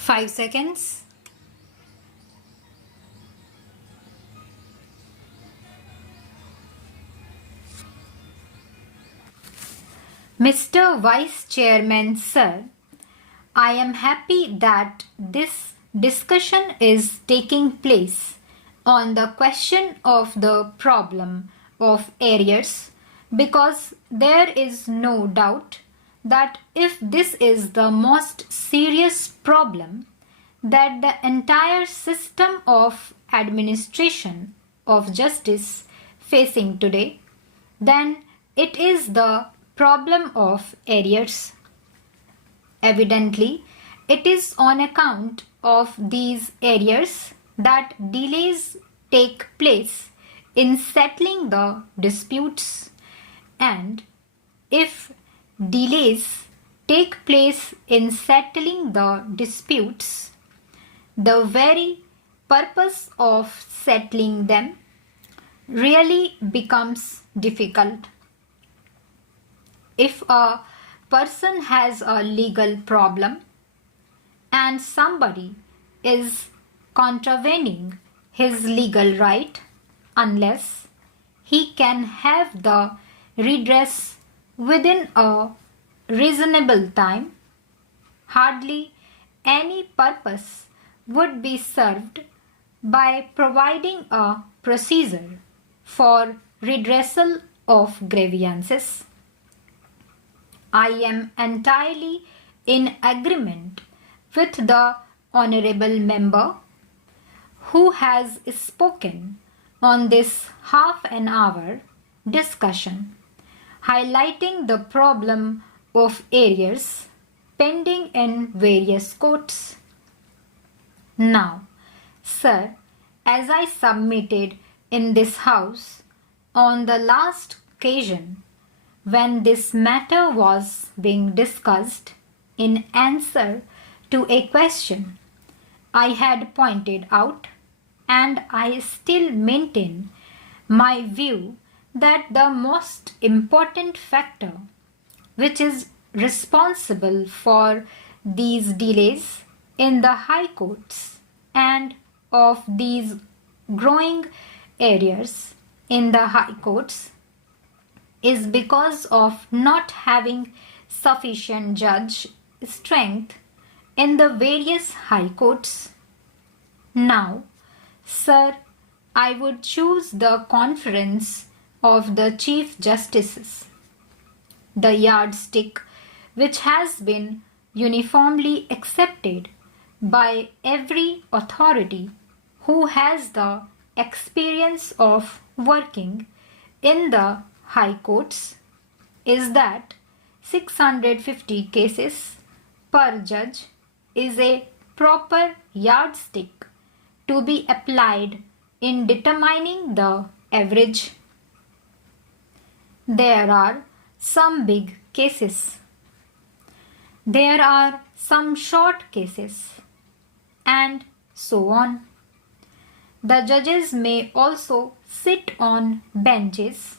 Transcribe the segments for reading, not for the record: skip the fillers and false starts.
5 seconds. Mr. Vice Chairman, sir, I am happy that this discussion is taking place on the question of the problem of arrears because there is no doubt that if this is the most serious problem that the entire system of administration of justice facing today, then it is the problem of arrears. Evidently, it is on account of these arrears that delays take place in settling the disputes, and if delays take place in settling the disputes, the very purpose of settling them really becomes difficult. If a person has a legal problem and somebody is contravening his legal right unless he can have the redress within a reasonable time, hardly any purpose would be served by providing a procedure for redressal of grievances. I am entirely in agreement with the honorable member who has spoken on this half an hour discussion, highlighting the problem of arrears pending in various courts. Now, sir, as I submitted in this house on the last occasion when this matter was being discussed in answer to a question I had pointed out, and I still maintain my view that the most important factor which is responsible for these delays in the high courts and of these growing arrears in the high courts is because of not having sufficient judge strength in the various high courts. Now, sir, I would choose the conference of the Chief Justices, the yardstick which has been uniformly accepted by every authority who has the experience of working in the high courts, is that 650 cases per judge is a proper yardstick to be applied in determining the average. There are some big cases. There are some short cases, and so on. The judges may also sit on benches.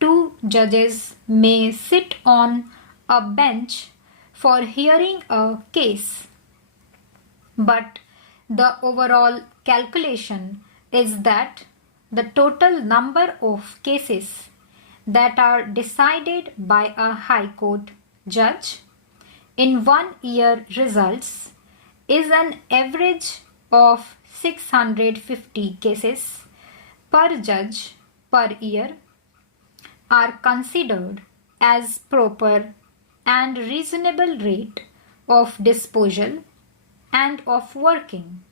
2 judges may sit on a bench for hearing a case, but the overall calculation is that the total number of cases that are decided by a high court judge in 1 year results is an average of 650 cases per judge per year are considered as proper and reasonable rate of disposal and of working.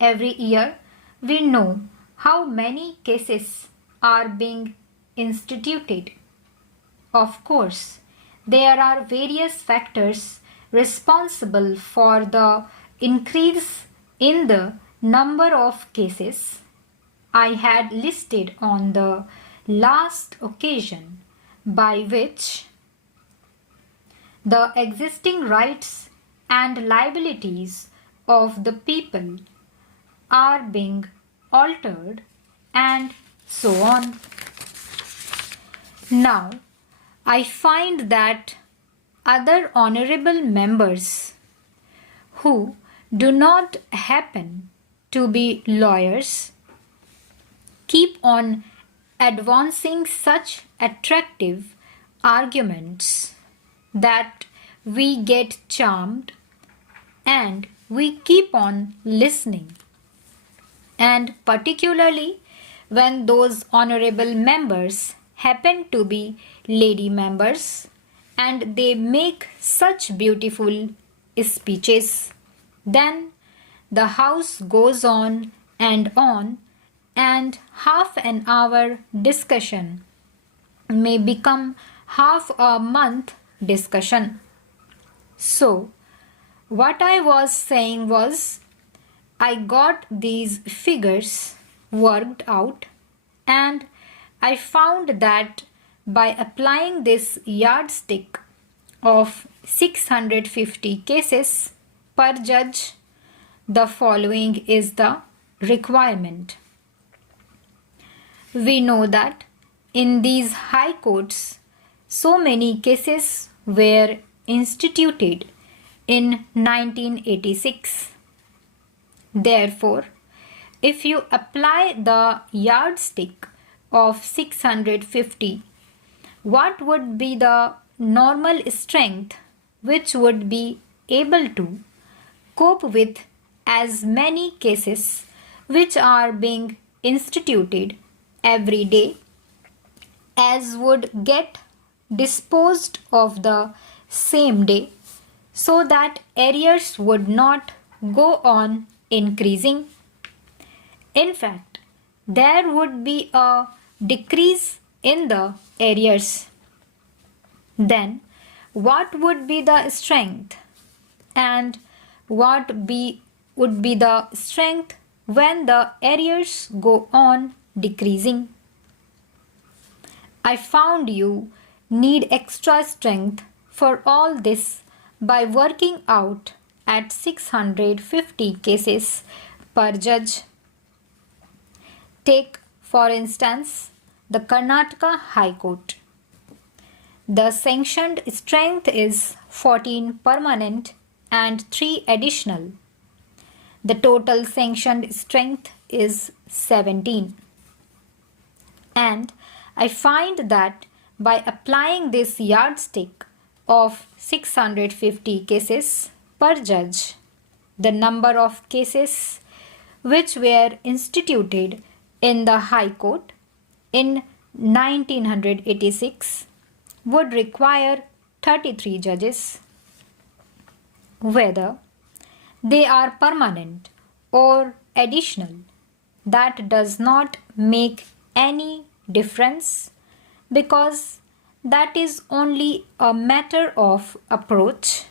Every year we know how many cases are being instituted. Of course, there are various factors responsible for the increase in the number of cases I had listed on the last occasion, by which the existing rights and liabilities of the people are being altered, and so on. Now, I find that other honorable members who do not happen to be lawyers keep on advancing such attractive arguments that we get charmed and we keep on listening. And particularly when those honorable members happen to be lady members and they make such beautiful speeches, then the house goes on, and half an hour discussion may become half a month discussion. So, what I was saying was, I got these figures worked out and I found that by applying this yardstick of 650 cases per judge, the following is the requirement. We know that in these high courts, so many cases were instituted in 1986. Therefore, if you apply the yardstick of 650, what would be the normal strength which would be able to cope with as many cases which are being instituted every day as would get disposed of the same day, so that arrears would not go on increasing. In fact, there would be a decrease in the arrears. Then, what would be the strength? And what would be the strength when the arrears go on decreasing? I found you need extra strength for all this by working out at 650 cases per judge. Take, for instance, the Karnataka High Court. The sanctioned strength is 14 permanent and 3 additional. The total sanctioned strength is 17. And I find that by applying this yardstick of 650 cases per judge, the number of cases which were instituted in the High Court in 1986 would require 33 judges. Whether they are permanent or additional, that does not make any difference, because that is only a matter of approach.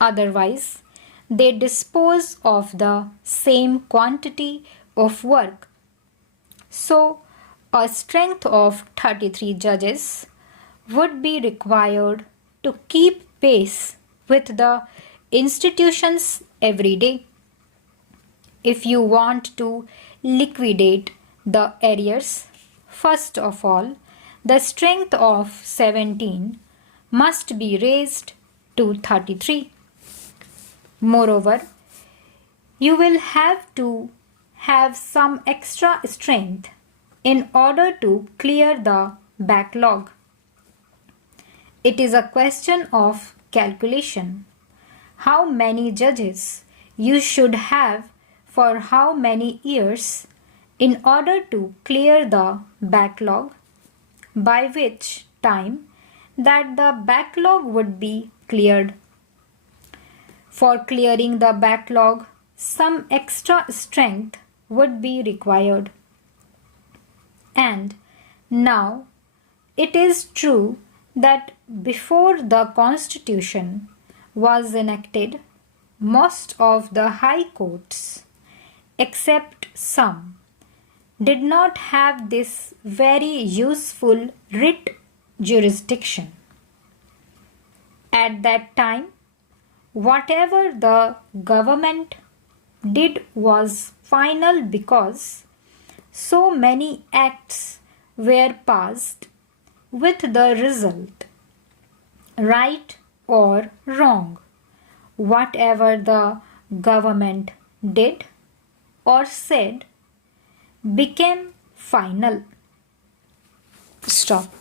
Otherwise, they dispose of the same quantity of work. So, a strength of 33 judges would be required to keep pace with the institutions every day. If you want to liquidate the arrears, first of all, the strength of 17 must be raised to 33. Moreover, you will have to have some extra strength in order to clear the backlog. It is a question of calculation. How many judges you should have for how many years in order to clear the backlog, by which time that the backlog would be cleared. For clearing the backlog, some extra strength would be required. And now it is true that before the Constitution was enacted, most of the high courts, except some, did not have this very useful writ jurisdiction. At that time, whatever the government did was final, because so many acts were passed with the result, right or wrong, whatever the government did or said became final. Stop.